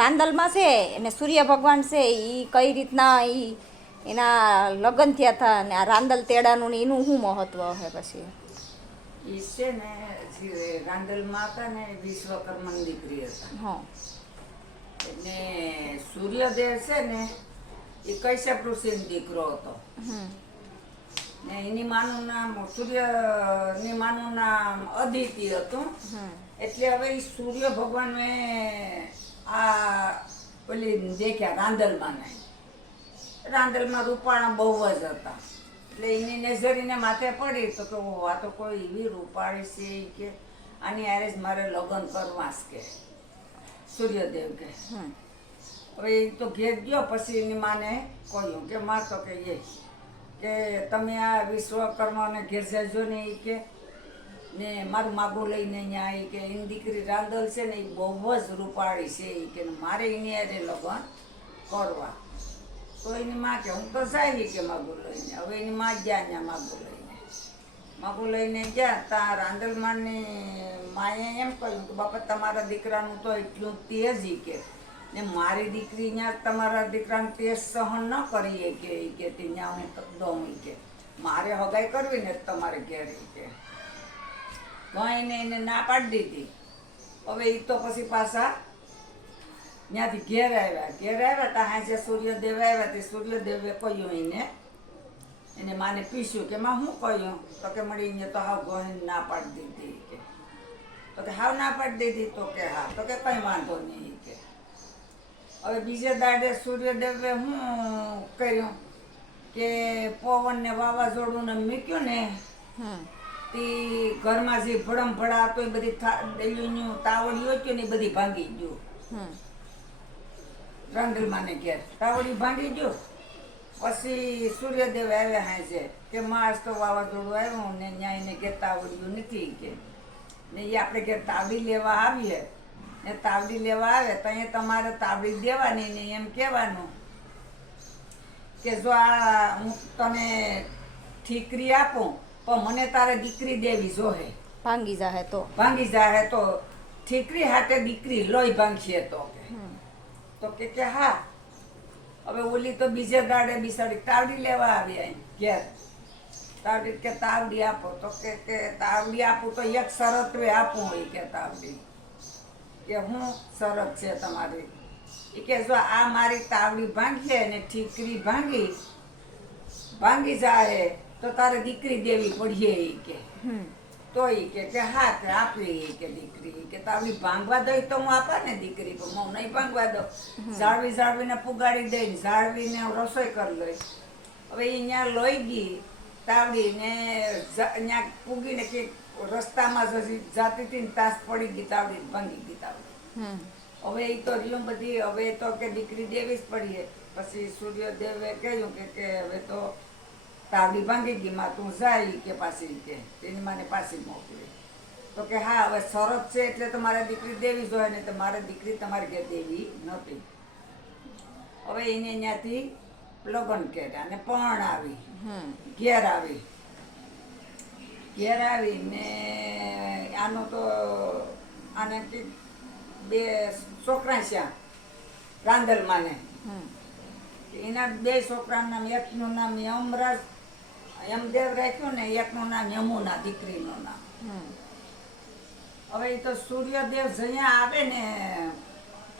રાંદલમાં છે એને સૂર્ય ભગવાન છે એ કઈ રીતના એના લગ્ન થયા હતા અને આ રાંદલ તેડાનું ને એનું શું મહત્વ છે પછી? એ છે ને રાંદલમાં હતા ને વિશ્વકર્માની દીકરી હતા. હા. એટલે સૂર્યદેવ છે ને એ કૈસપ ઋષિનો દીકરો હતો. ને એની માનું નામ સૂર્યની માનું નામ અદિતિ હતું. એટલે હવે એ સૂર્ય ભગવાને આ ઓલી દેખ્યા રાંદલમાં રૂપાળા બહુ જ હતા. એટલે એની નજરીને માથે પડી તો કે આ તો કોઈ એવી રૂપાળી છે કે આની હારે જ મારે લગ્ન કરવા કે સૂર્યદેવ કે. હવે એ તો ઘેર ગયો પછી એની માને કહ્યું કે માં તો કે તમે આ વિશ્વકર્માને ઘેર જજો ને એ કે ને મારું માગું લઈને અહીંયા આવી કે એની દીકરી રાંદલ છે ને એ બહુ જ રૂપાળી છે એ કે મારે એની હારે લગ્ન કરવા. તો એની માં કે હું તો જાય કે માગું લઈને. હવે એની માં ગયા ત્યાં માગું લઈને ગયા ત્યાં રાંદલમાની માએ એમ કહ્યું કે બાપા તમારા દીકરાનું તો એટલું તેજ કે ને મારી દીકરી ત્યાં તમારા દીકરાને તેજ સહન ન કરીએ કે ત્યાં હું દઉં કે મારે હગાઈ કરવી ને તમારે ઘેર કે એને ના પાડી દીધી. હવે એ તો પછી પાછા ત્યાંથી ઘેર આવ્યા ત્યાં હાજે સૂર્યદેવ આવ્યા તે સૂર્યદેવે કહ્યું એને માને પૂછ્યું કે માં શું કહ્યું તો કે મળીને તો હાવ ગોહીને ના પાડી દીધી કે તો કે હાવ ના પાડી દીધી તો કે હા તો કે કંઈ વાંધો નહીં કે. હવે બીજે દાડે સૂર્યદેવે શું કર્યું કે પવન ને વાવાઝોડું ને મૂક્યું ને તે ઘરમાં જે ભડમ ભડા હતો એ બધી દલિયું તાવડીઓ હતી ને એ બધી ભાંગી ગયું. રાંદલમાને ઘેર તાવડી ભાંગી ગયું. પછી સૂર્યદેવ આવ્યા હાજે કે માસ તો વાવાઝોડું આવ્યું ને ત્યાં એને ઘેર તાવડ્યું નથી કે ને એ આપણે ઘેર તાવડી લેવા આવીએ ને તાવડી લેવા આવે તો અહીંયા તમારે તાવડી દેવાની ને એમ કહેવાનું કે જો આ હું તને ઠીકરી આપું પણ મને તારે દીકરી દેવી જોહે. ભાંગી જાહે તો ઠીકરી હાટે દીકરી લોહી ભાંગશે તો કે હા. હવે ઓલી તો બીજે દાડે બિસાડી તાવડી લેવા આવી ઘેર. તાવડી કે તાવડી આપો તો કે તાવડી આપું તો એક શરત આપું હોય કે તાવડી કે હું શરત છે તમારી એ કે જો આ મારી તાવડી ભાંગીએ ને ઠીકરી ભાંગી જાય તો તારે દીકરી દેવી પડીએ કે તો એ કે હા કે આપી કે દીકરી કે તાવડી ભાંગવા દઈ તો હું આપા ને દીકરી પણ હું નહીં ભાંગવા દઉં. જાળવીને પુગાડી દઈને જાળવીને રસોઈ કરી લઈ. હવે એ ત્યાં લોહી ગઈ તાવડી ને ત્યાં પૂગીને કે રસ્તામાં જાતી હતી ને તાસ પડી ગઈ તાવડી ભાંગી ગઈ તાવડી. હવે એ તો રહ્યું બધી હવે તો કે દીકરી દેવી જ પડીએ. પછી સૂર્યદેવે કહ્યું કે હવે તો તાવડી ભાંગી ગઈ માં તું જાય કે પાછી કે એની માને પાછી મોકલી તો કે હા હવે શરત છે એટલે તમારે દીકરી દેવી જોઈએ ને તો મારે દીકરી તમારે ઘેર દેવી નહોતી. હવે એને ત્યાંથી લગ્ન કર્યા ને પણ આવી ઘેર આવીને આનો તો આને બે છોકરા છે રાંદલમાને. એના બે છોકરાનું નામ એકનું નામ યમદેવ રાખ્યું ને એકનું નામ યમુના દીકરીનું નામ. હવે એ તો સૂર્યદેવ જ્યાં આવે ને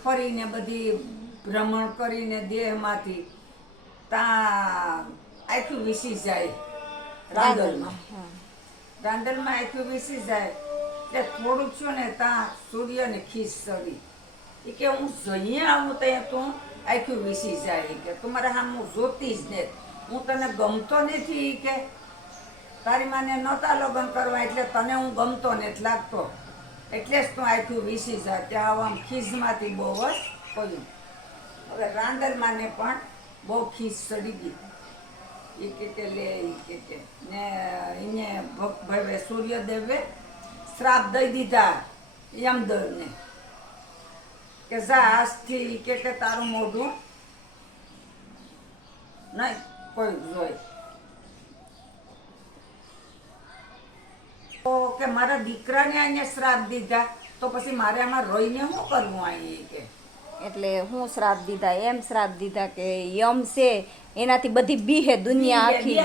ફરીને બધી ભ્રમણ કરીને દેહમાંથી ત્યાં આખું વિસી જાય રાંદલમાં આખું વિસી જાય એટલે થોડુંક છું ને ત્યાં સૂર્યને ખીસ ચડી એ કે હું જઈએ આવું ત્યાં તું આખું વિસી જાય કે તું મારા હામ હું જોતી જ ને હું તને ગમતો નથી કે તારી માને નહોતા લગ્ન કરવા એટલે તને હું ગમતો નથી લાગતો એટલે જ તું આખું વિસી જાય ત્યાં આમ ખીસમાંથી બહુ જ કહ્યું. હવે રાંદલમાને પણ બહુ ખીસ ચડી ગઈ એ કે લે એ કે ને એને ભવે સૂર્યદેવે શ્રાપ દઈ દીધા યમદેવને કે જા આજથી કે તારું મોઢું નહીં કોઈ જોઈ. તો કે મારા દીકરાને અહીંયા શ્રાપ દીધા તો પછી મારે આમાં રોઈને શું કરવું અહીં કે એટલે હું શ્રાપ દીધા એમ શ્રાપ દીધા કે યમ છે એનાથી બધી બીહે દુનિયા આખી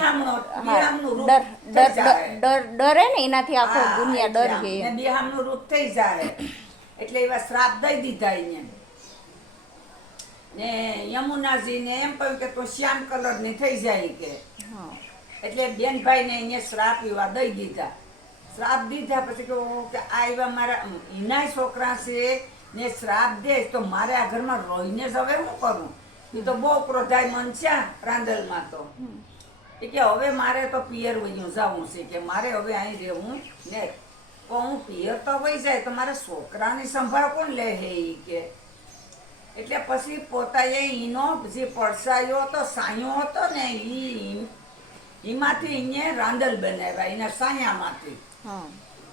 બિહામનું રૂપ ડર થઈ ડર જાય. ડર ડરે ને એનાથી આખો હા, દુનિયા એટલે ડર આમ. હે ને બિહામનું રૂપ થઈ જાય એટલે એવા શ્રાપ દઈ દીધા એને. ને યમુનાજીને એમ કહ્યું કે તું શ્યામ કલરની થઈ જાય કે હા એટલે બેનભાઈને એને શ્રાપ એવા દઈ દીધા. શ્રાપ દીધા પછી કે આ એવા મારા એનાય છોકરા છે ને શ્રાપ દે તો મારે આ ઘરમાં રોઈને જ હવે શું કરું? એ તો બહુ ક્રોધાય મન છે રાંદલમાં તો. એ કે હવે મારે તો પિયર વયું જવું છે કે મારે હવે અહીં રહેવું ને પણ હું પિયર તો વહી જાય તો મારા છોકરાની સંભાળ કોણ લે હે ઈ કે. એટલે પછી પોતાએ ઈનો જે પડસાયો હતો સાયો હતો ને એમાંથી એને રાંદલ બનાવ્યા એના સાયામાંથી. હા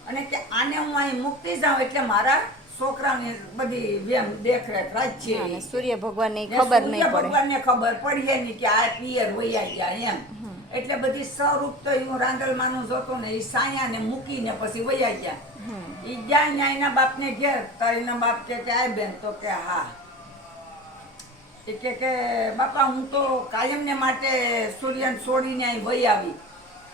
અને કે આને હું અહીં મૂકતી જાઉં એટલે મારા છોકરાની બધી વેમ દેખરેખ હા, રાખજે. ને સૂર્ય ભગવાનને ને ખબર સૂર્ય નહીં પડે ભગવાનને ખબર પડીએ નહીં કે આ પિયર વૈયા ગયા એમ. એટલે બધી સ્વરૂપ તો હું રાંદલમાંનું જોતો ને એ સાયાને મૂકીને પછી વૈયા ગયા. એ ગયા ત્યાં એના બાપને ઘેર તો એના બાપ કે આ બેન તો કે હા. એ કે બાપા હું તો કાયમને માટે સૂર્યને છોડીને અહીં વહી આવી.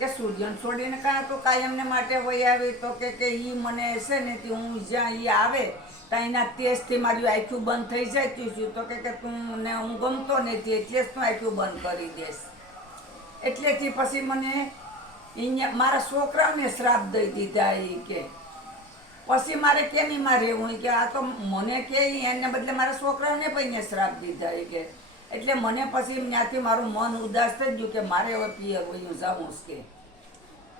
કે સૂર્યને છોડીને કાં તો કાયમને માટે વહી આવી તો કે ઈ મને છે ને તે હું જ્યાં ઈ આવે ત્યાં એના તેજથી મારી આંખું બંધ થઈ જાય શું તો કે તું ને હું ગમતો નથી એટલે જ તું આંખું બંધ કરી દેશ. એટલેથી પછી મને અહીંયા મારા છોકરાઓને શ્રાપ દઈ દીધા એ કે પછી મારે કેમ એમાં રહેવું કે આ તો મને કે એને બદલે મારા છોકરાઓને પણ અહીંયા શ્રાપ દીધા એ કે. એટલે મને પછી ત્યાંથી મારું મન ઉદાસ થઈ ગયું કે મારે હવે પિયર વયું જવું કે.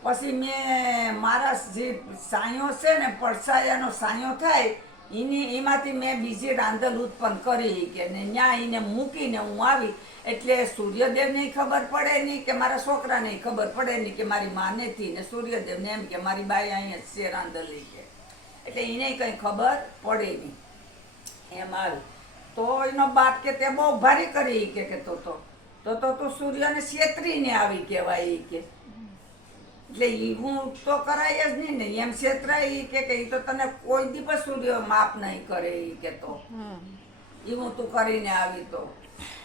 પછી મેં મારા જે સાયો છે ને પડસાયાનો સાયો થાય એમાંથી મેં બીજી રાંદલ ઉત્પન્ન કરી કે ને ત્યાં એને મૂકીને હું આવી. એટલે સૂર્યદેવને ખબર પડે નહીં કે મારા છોકરાને ખબર પડે નહીં કે મારી માને થી ને સૂર્યદેવને એમ કે મારી બાઈ અહીંયા છે રાંદલી કે. એટલે એને કંઈ ખબર પડે નહીં એમ આવી. તો એનો બાપ કે તે બહુ ભારી કરી કે તો તું સૂર્યને છેતરીને આવી કહેવાય ઈ કે. એટલે ઈ હું તો કરાય જ નહીં ને એમ છેતરાય ઈ કે ઈ તો તને કોઈ દિવસ સૂર્ય માફ નહીં કરે ઈ કે તો ઈ હું તું કરીને આવી તો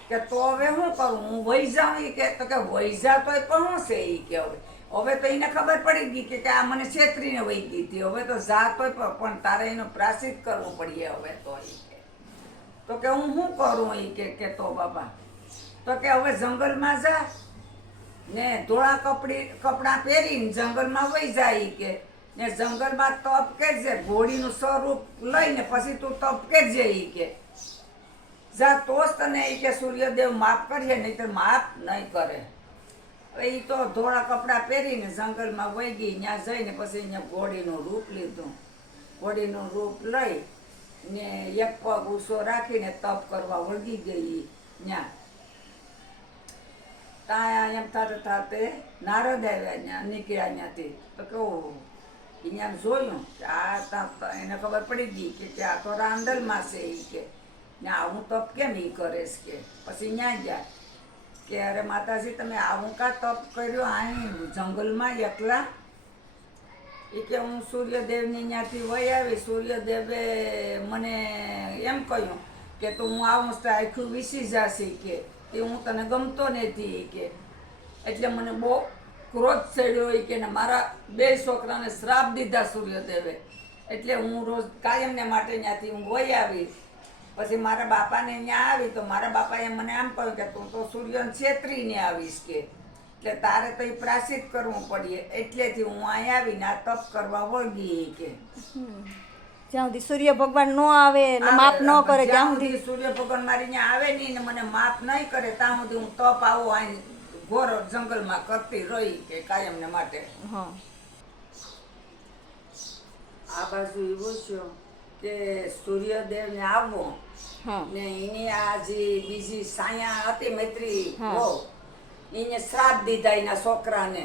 કે તો હવે શું કરું હું વહી જાઉં ઈ કે તો કે વહી જા તોય પણ શું છે ઈ કે હવે તો એને ખબર પડી ગઈ કે આ મને છેતરીને વહી ગઈ હતી હવે તો જા તોય પણ તારે એનો પ્રાશ્ચિત કરવું પડીએ હવે તો ઈ કે. તો કે હું શું કરું ઈ કે તો બાબા તો કે હવે જંગલમાં જા ને ધોળા કપડાં પહેરીને જંગલમાં વહી જાય ઈ કે ને જંગલમાં તપ કરજે ઘોડીનું સ્વરૂપ લઈને પછી તું તપ કરજે ઈ કે. જા તો જ તને ઈ કે સૂર્યદેવ માફ કરીએ નહીં તો માફ નહીં કરે. હવે એ તો ધોળા કપડાં પહેરીને જંગલમાં વહી ગઈ ત્યાં જઈને પછી અહીંયા ઘોડીનું રૂપ લીધું. ઘોડીનું રૂપ લઈ ને એક પગ ઊંચો રાખીને તપ કરવા વળગી ગઈ ત્યાં. ત્યાં એમ થાતે થાતે નારદ આવ્યા ત્યાં નીકળ્યા ત્યાંથી તો કેવું અહીંયા જોયું કે આ એને ખબર પડી ગઈ કે આ તો રાંદલમાં છે એ કે ને આવું તપ કેમ એ કરેશ કે. પછી ત્યાં ગયા કે અરે માતાજી તમે આવું કા તપ કર્યો અહીં જંગલમાં એકલા એ કે હું સૂર્યદેવની ત્યાંથી વહી આવી સૂર્યદેવે મને એમ કહ્યું કે તું હું આવું તો આખું વિસી જશે કે હું તને ગમતો નથી કે. એટલે મને બહુ ક્રોધ ચડ્યો કે ને મારા બે છોકરાને શ્રાપ દીધા સૂર્યદેવે. એટલે હું રોજ કાયમને માટે ત્યાંથી હું વહી આવી. પછી મારા બાપાને ત્યાં આવી તો મારા બાપાએ મને આમ કહ્યું કે તું તો સૂર્યને છેતરીને આવીશ કે એટલે તારે તો એ પ્રાશ્ચિત કરવું પડીએ એટલેથી હું અહીં આવીને આ તપ કરવા વળગી કે. જ્યાં સુધી સૂર્ય ભગવાન નો આવે ને માફ ન કરે ત્યાં સુધી સૂર્ય ભગવાન મારી ત્યાં આવે નહીં ને મને માફ નહીં કરે ત્યાં સુધી હું તપ આવો અહીં ઘોર જંગલમાં કરતી રહી કે કાયમને માટે. હા આ બાજુ એવું છે કે સૂર્યદેવને આવવું ને એની આ જે બીજી સાયા હતી મૈત્રી બહુ એને શ્રાપ દીધા એના છોકરાને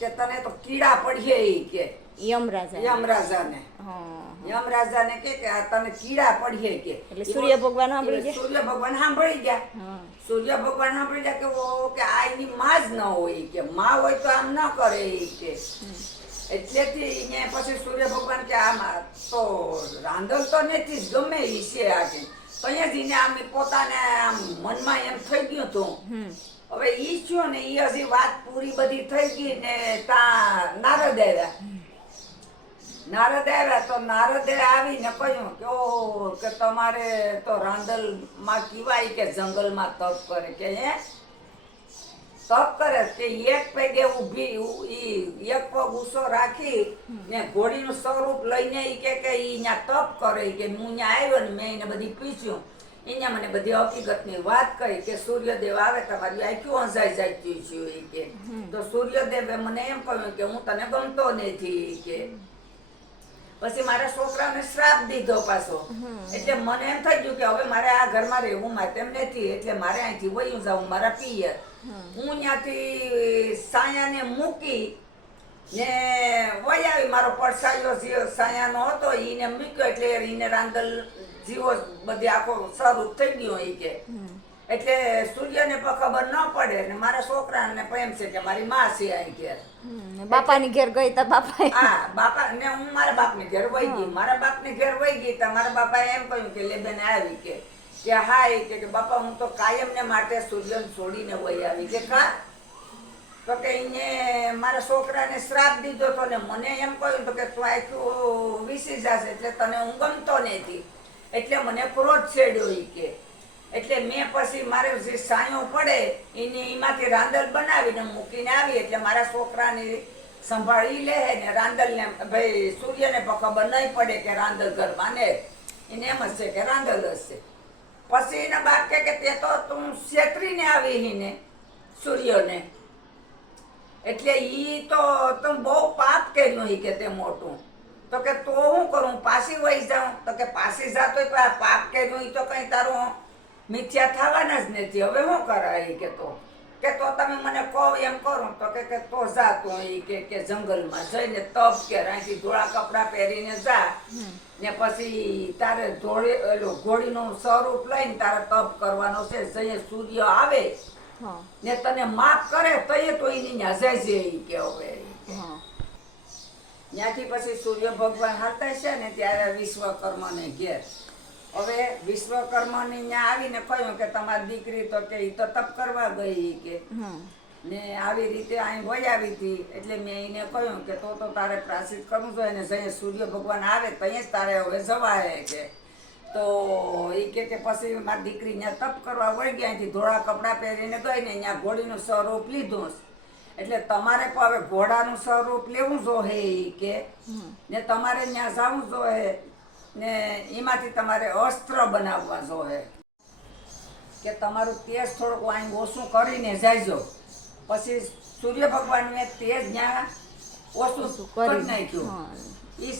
કે તને તો કીડા પડીએ ઈ કે યમરાજાને કે આ તને કીડા પડીએ કે. એટલે સૂર્ય ભગવાન સાંભળી ગયા. સૂર્ય ભગવાન સાંભળી ગયા. સૂર્ય ભગવાન સાંભળી ગયા કે ઓ કે આ એની માં જ ન હોય કે માં હોય તો આમ ન કરે ઈ કે. એટલેથી ને પછી સૂર્ય ભગવાન કે આમાં તો રાંધલ તો નથી જ ગમે એ છે આજે તો અહીંયા જઈને આમ પોતાને આમ મનમાં એમ થઈ ગયું હતું. હવે ઈ થયું ને ઈ હજી વાત પૂરી બધી થઈ ગઈ ને ત્યાં નારદ આવ્યા તો નારદે આવીને કહ્યું કે ઓ કે તમારે તો રાંદલમાં કીવાય કે જંગલમાં તપ કરે કે હે તપ કરે કે એક પગે ઊભી ઈ એક પગ ઊંચો રાખી ને ઘોડીનું સ્વરૂપ લઈને ઈ કે ઈ ન્યા તપ કરે કે હું ન્યા આવ્યો ને મેં એને બધી પૂછ્યું એને મને બધી હકીકતની વાત કહી કે સૂર્યદેવ આવે તમારી આખું અંજાઈ જાય છે ઈ કે તો સૂર્યદેવે મને એમ કહ્યું કે હું તને ગમતો નથી કે પછી મારા છોકરાને શ્રાપ દીધો પાછો એટલે મને એમ થઈ ગયું કે હવે મારે આ ઘરમાં રહેવું મારે તેમ નથી એટલે મારે અહીંથી વયું જાઉં મારા પિયર હું ત્યાંથી સાયાને મૂકી ને વહી આવી મારો પડસાયો જે સાયાનો હતો એને મૂક્યો એટલે એને રાંદલ જીવો બધી આખો સ્વરૂપ થઈ ગયો એ કે એટલે સૂર્યને પણ ખબર ન પડે ને મારા છોકરાને પણ એમ છે કે મારી માં છે અહીં ઘેર બાપાની ઘેર ગઈ તા બાપા હા બાપા ને હું મારા બાપને ઘેર વહી ગઈ મારા બાપને ઘેર વહી ગઈ તો મારા બાપાએ એમ કહ્યું કે લેબેન આવી કે હા એ કે બાપા હું તો કાયમ ને માટે સૂર્યને છોડીને વહી આવી કે કા તો કે એને મારા છોકરાને શ્રાપ દીધો તો ને મને એમ કહ્યું તો કે તું આખું વિસી જશે એટલે તને હું ગમતો નથી એટલે મને ક્રોધ છેડ્યો ઈ કે એટલે મેં પછી મારે જે સાયો પડે એમાંથી રાંદલ બનાવીને મૂકીને આવી એટલે મારા છોકરાની સંભાળી લે ને રાંદલને ભાઈ સૂર્યને પણ ખબર નહીં પડે કે રાંદલ ઘરમાં ને એને એમ જ છે કે રાંદલ હશે પછી એના બાપ કે તે તો તું છેતરીને આવી ને સૂર્યને એટલે ઈ તો તું બહુ પાપ કર્યું ઈ કે તે મોટું તો કે તો હું કરું પાછી વહી જાઉં તો કે પાછી જાતો પાપ કર્યું ઈ તો કઈ તારું મિથ્યા થવાના જ નથી હવે શું કરાય કે તો તમે મને કહો એમ કરું તો કે તો જા તું કે જંગલમાં જઈને તપ કે અહીંથી ધોળા કપડાં પહેરીને જા ને પછી તારે ઘોડીનું સ્વરૂપ લઈને તારે તપ કરવાનો છે જઈએ સૂર્ય આવે ને તને માફ કરે તયે તો એની ન્યા જાય છે કે હવે ત્યાંથી પછી સૂર્ય ભગવાન હાલતા છે ને ત્યારે વિશ્વકર્માને ઘેર હવે વિશ્વકર્માની ત્યાં આવીને કહ્યું કે તમારી દીકરી તો કે ઈ તો તપ કરવા ગઈ કે ને આવી રીતે અહીં વહી આવી હતી એટલે મેં એને કહ્યું કે તો તારે પ્રાયશ્ચિત કરવું જોઈએ ને જઈએ સૂર્ય ભગવાન આવે ત્યાં જ તારે હવે જવાય કે તો એ કે પછી મારી દીકરી ત્યાં તપ કરવા વળી ગયા અહીંથી ધોળા કપડાં પહેરીને ગઈ ને ત્યાં ઘોડીનું સ્વરૂપ લીધું એટલે તમારે પણ હવે ઘોડાનું સ્વરૂપ લેવું જોઈએ કે ને તમારે ત્યાં જવું જોઈએ ને એમાંથી તમારે અસ્ત્ર બનાવવા જોઈએ કે તમારું તેજ થોડુંક અહીં ઓછું કરીને જાયજો પછી સૂર્ય ભગવાનને તેજ ત્યાં ઓછું કરી નાખ્યું એ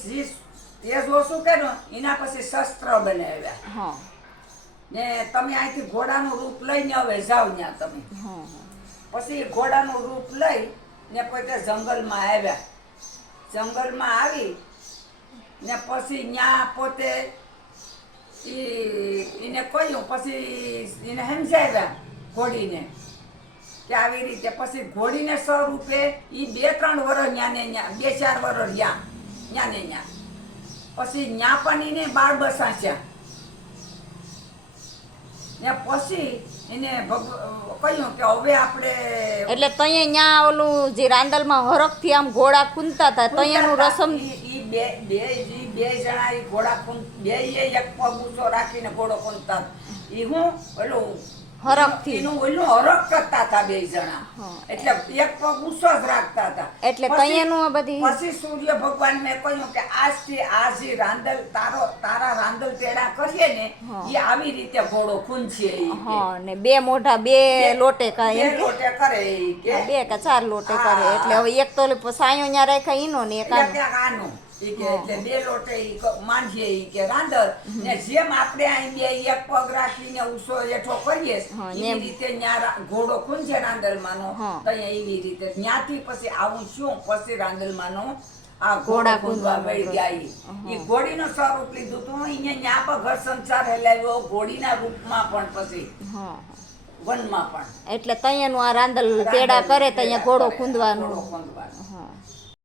તેજ ઓછું કર્યું એના પછી શસ્ત્ર બનાવ્યા ને તમે અહીંથી ઘોડાનું રૂપ લઈને હવે જાઓ ત્યાં તમે પછી ઘોડાનું રૂપ લઈ ને પોતે જંગલમાં આવ્યા જંગલમાં આવી ને પછી ત્યાં પોતે એને કહ્યું પછી એને સમજાવ્યા ઘોડીને કે આવી રીતે પછી ઘોડીને સ્વરૂપે એ 2-3 વર્ષ ન્યાને ન્યા 2-4 વર્ષ રહ્યા ન્યાને ન્યા પછી ન્યા પણ એને બાળ બસાચ્યા ને પછી એને કહ્યું કે હવે આપણે એટલે તઈએ ન્યા ઓલું જે રાંદલમાં હરખથી આમ ઘોડા ખૂંદતા હતા તઈનું રસમ બે જણા ઈ ઘોડા બે એક પગ ઊંચો રાખીને ઘોડો ખૂંદતા ઈ હું ઓલું હરખથી એનું ઓલું હરખ કરતા હતા બે જણા એટલે એક પગ ઊંચો જ રાખતા હતા એટલે તઈનું આ બધી પછી સૂર્ય ભગવાન મેં કહ્યું કે આજથી આ જે રાંદલ તારા રાંદલ તેડા કરીએ ને એ આવી રીતે ઘોડો ખૂંદશે ને 2 મોઢા 2 લોટે કાય બે લોટે કરે કે 2 કે 4 લોટે કરે એટલે હવે એક તો સાયો ન્યા રાખ્યા ઈનો ને એક આનો એટલે 2 લોટે માંડીએ કે રાંદલ ને જેમ આપણે અહીં બે એક પગ રાખીને ઊંચો હેઠો કરીએ એવી રીતે ન્યા ઘોડો ખૂંજે રાંદલમાંનો તો એવી રીતે ત્યાંથી પછી આવું શું પછી રાંદલમાંનો આ ઘોડા ખૂંદવા મળી ગયા એ ઘોડીનો સ્વરૂપ લીધું તું અહીંયા ન્યા પર ઘર સંસાર હેલાવ્યો ઘોડીના રૂપમાં પણ પછી વનમાં પણ એટલે તૈયાનું આ રાંદલ તેડા કરે તૈયા ઘોડો ખૂંદવાનું